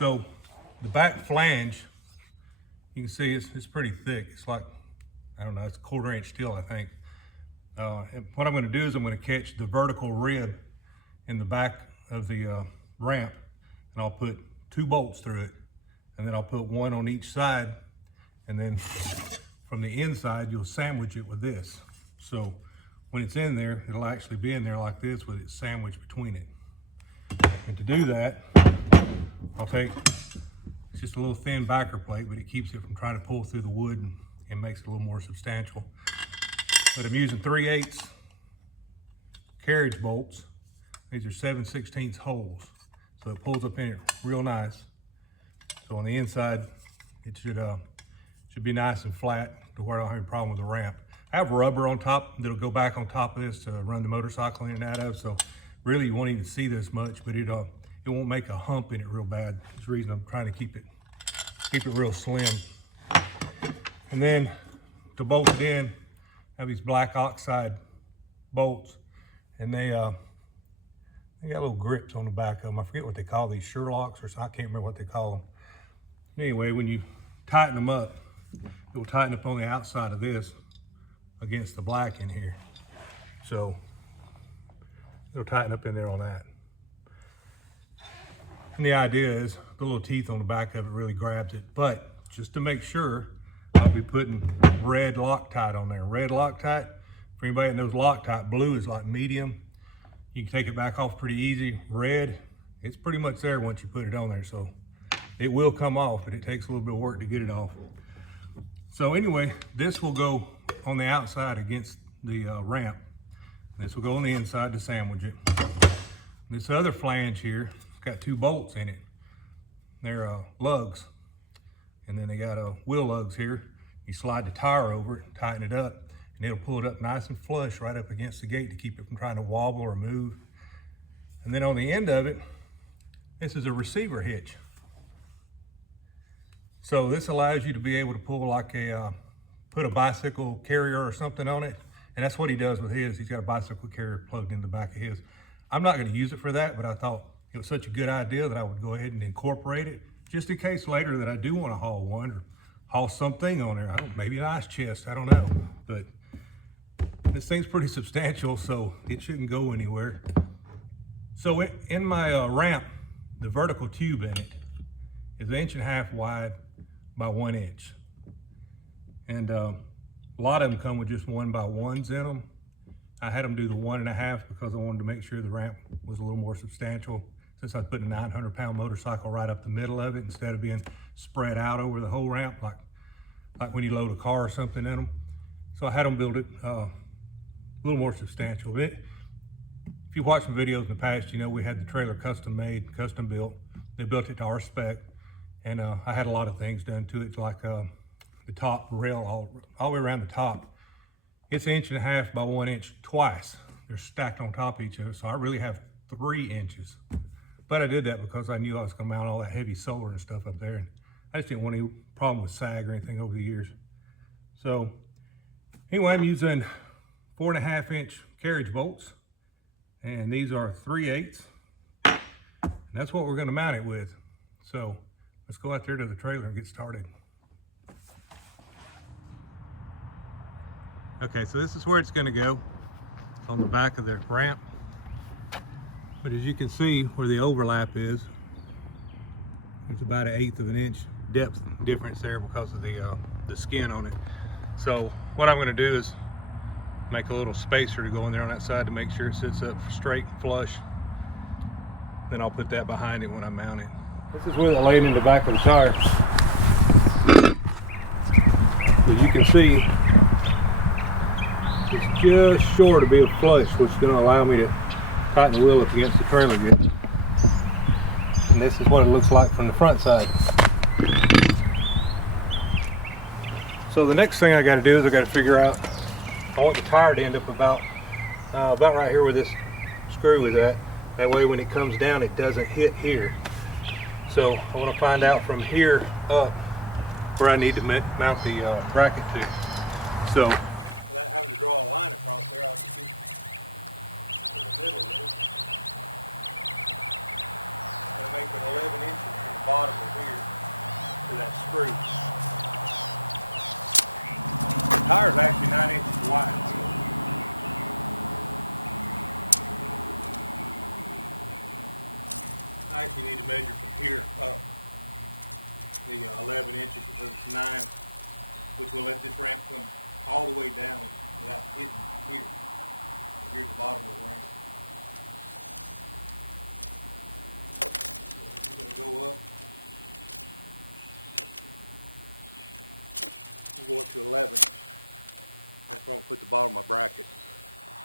So the back flange, you can see it's pretty thick. It's like, I don't know, it's a 1/4 inch steel, I think. And what I'm going to do is I'm going to catch the vertical rib in the back of the ramp, and I'll put 2 bolts through it, and then I'll put 1 on each side, and then from the inside you'll sandwich it with this. So when it's in there, it'll actually be in there like this with it sandwiched between it. And to do that, I'll take, it's just a little thin backer plate, but it keeps it from trying to pull through the wood and makes it a little more substantial. But I'm using 3/8 carriage bolts. These are 7/16 holes. So it pulls up in it real nice. So on the inside, it should be nice and flat to where I don't have a problem with the ramp. I have rubber on top that'll go back on top of this to run the motorcycle in and out of. So really you won't even see this much, but it won't make a hump in it real bad. That's the reason I'm trying to keep it real slim. And then to bolt it in, I have these black oxide bolts, and they got little grips on the back of them. I forget what they call these, Sherlocks or something. I can't remember what they call them. Anyway, when you tighten them up, it will tighten up on the outside of this against the black in here. So it'll tighten up in there on that. And the idea is the little teeth on the back of it really grabs it. But just to make sure, I'll be putting red Loctite on there. Red Loctite, for anybody that knows Loctite, blue is like medium. You can take it back off pretty easy. Red, it's pretty much there once you put it on there. So it will come off, but it takes a little bit of work to get it off. So anyway, this will go on the outside against the ramp. This will go on the inside to sandwich it. This other flange here, it's got 2 bolts in it. They're lugs. And then they got wheel lugs here. You slide the tire over it, tighten it up, and it'll pull it up nice and flush right up against the gate to keep it from trying to wobble or move. And then on the end of it, this is a receiver hitch. So this allows you to be able to pull like put a bicycle carrier or something on it. And that's what he does with his. He's got a bicycle carrier plugged in the back of his. I'm not going to use it for that, but I thought it was such a good idea that I would go ahead and incorporate it, just in case later that I do want to haul one or haul something on there. Maybe an ice chest, I don't know. But this thing's pretty substantial, so it shouldn't go anywhere. So in my ramp, the vertical tube in it is 1.5 inches wide by 1 inch. And a lot of them come with just 1x1s in them. I had them do the 1.5 because I wanted to make sure the ramp was a little more substantial, since I was putting a 900-pound motorcycle right up the middle of it instead of being spread out over the whole ramp like when you load a car or something in them. So I had them build it a little more substantial. If you watch some videos in the past, you know we had the trailer custom made, custom built. They built it to our spec, and I had a lot of things done to it, like the top rail all the way around the top. It's 1.5 inches by 1 inch twice. They're stacked on top of each other, so I really have 3 inches. But I did that because I knew I was going to mount all that heavy solar and stuff up there, and I just didn't want any problem with sag or anything over the years. So anyway, I'm using 4.5 inch carriage bolts, and these are 3/8, and that's what we're going to mount it with. So let's go out there to the trailer and get started. Okay, so this is where it's going to go. It's on the back of the ramp. But as you can see where the overlap is, there's about 1/8 of an inch depth difference there because of the skin on it. So what I'm going to do is make a little spacer to go in there on that side to make sure it sits up straight and flush. Then I'll put that behind it when I mount it. This is where it laid in the back of the tire. As you can see, it's just short of being flush, which is going to allow me to tighten the wheel up against the trailer again. And this is what it looks like from the front side. So the next thing I got to do is I got to figure out, I want the tire to end up about right here where this screw is at. That way when it comes down it doesn't hit here. So I want to find out from here up where I need to mount the bracket to. So without having to draw a line across there, I'll just see in the middle of it. I'm going to make it 11 inches from the bottom of here to that screw. The tire's actually 9 inches wide, so I actually need to measure from here up the 11 inches because it's 9, which will let this ramp come all the way down without hitting here. Here's the bottom of the ramp. I'm going to go up. We'll go up to 11. That's where I'm going to put the bottom of my bracket.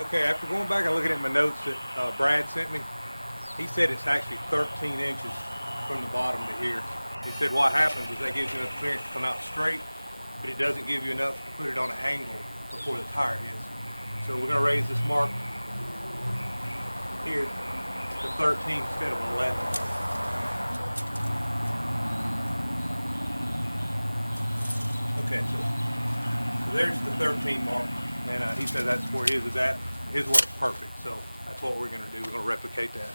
Okay, after going back and looking at my notes that Brad sent me, he said it's actually 13 inches from the bottom to here. He said what happens is that gives you enough clearance to come out straight, but it doesn't give you enough to put it on an angle before the tire hits. So we're going to raise this mark here to 13 instead of 11. Okay, so there's the 13 mark, and he said that's where his is at. His works perfect, so that's what we're going to do. We're going to replicate that.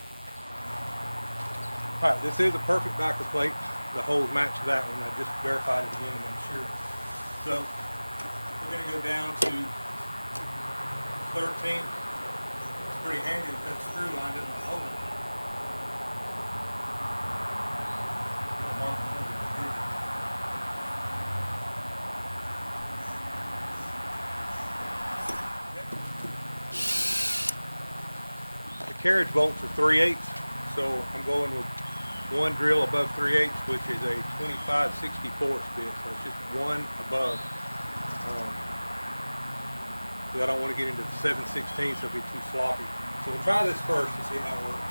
All right, this is a perfect backer plate. The holes match that one. I just verified it again to make sure. So we're going to go down to 13. It's pretty handy to cut the screw line in the hole. The carriage bolts are 3/8, so I'm going with one drill above 3/8, which is a 25/64 bit. So it's just one above. Because I don't want to get into the 7/16, so it'll be too sloppy. So we'll try this first and see how it works.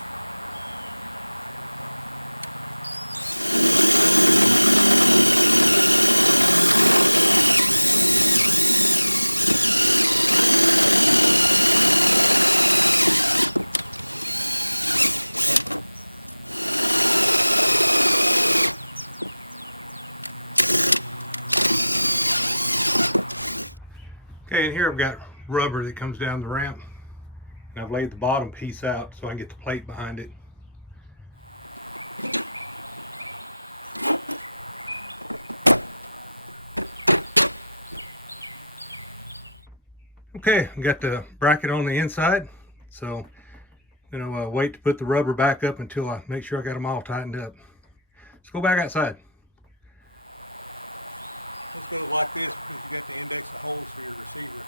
Okay, and here I've got rubber that comes down the ramp, and I've laid the bottom piece out so I can get the plate behind it. Okay, I've got the bracket on the inside, so I'm gonna wait to put the rubber back up until I make sure I got them all tightened up. Let's go back outside. Let's go like this because you got the index of holes for your receiver.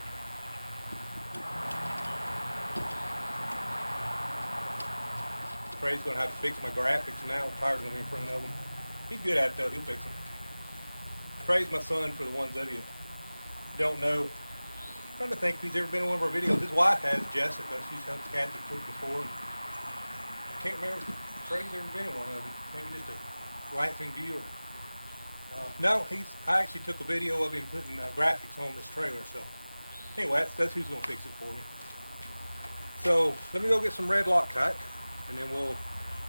Trey's going to have to fix my graphics now. The tire's going to be in front of him. He's good at it though. He'll fix them. Trey's my son, for the ones of you who don't know. I'm trying to think if he's ever been in one of our videos. His wife has, Jessica. She's helped Kathy cook before. I can't remember if Trey's ever been in one of them. Maybe just a glancing view. No, I actually took a video of him putting graphics on this trailer. So anyway, that's who's going to fix it for me. So let me go get some red Loctite, and then we'll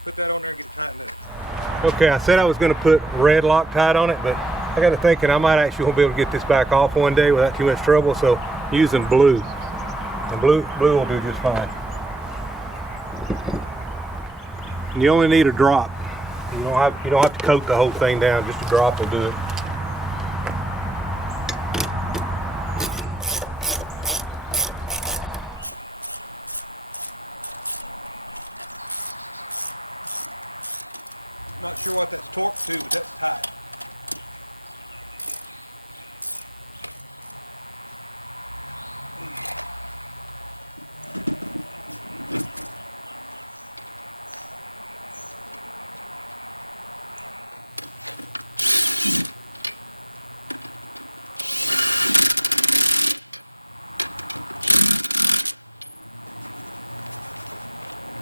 put that on there and get it tightened up. Okay, I said I was going to put red Loctite on it, but I got to thinking I might actually won't be able to get this back off one day without too much trouble. So I'm using blue, and blue will do just fine. And you only need a drop. You don't have to coat the whole thing down. Just a drop will do it. Not sure what that's torqued to, but that's tight.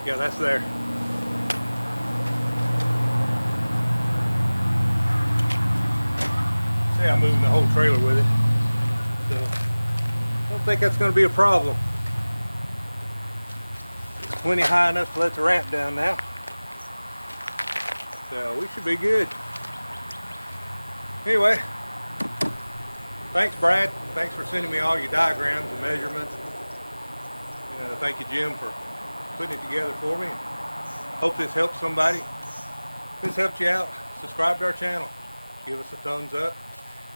Yeah, that's there. See, I'm moving the whole trailer with it. So, I don't think that's going to be a problem. It's plenty high enough to let the ramp down now. So, we should be good. Anyway, thanks, Brad. Thanks for sending me all your diagrams and measurements. And thank you, Jim, for putting it together for me. Hope this helps somebody. If this helped you out, subscribe to our channel. Give us a thumbs up.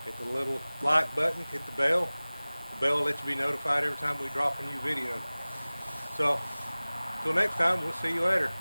Hit the little like button. Hit the bell. The bell will let you be notified every time we drop a new video. So, till next time, we'll see you later.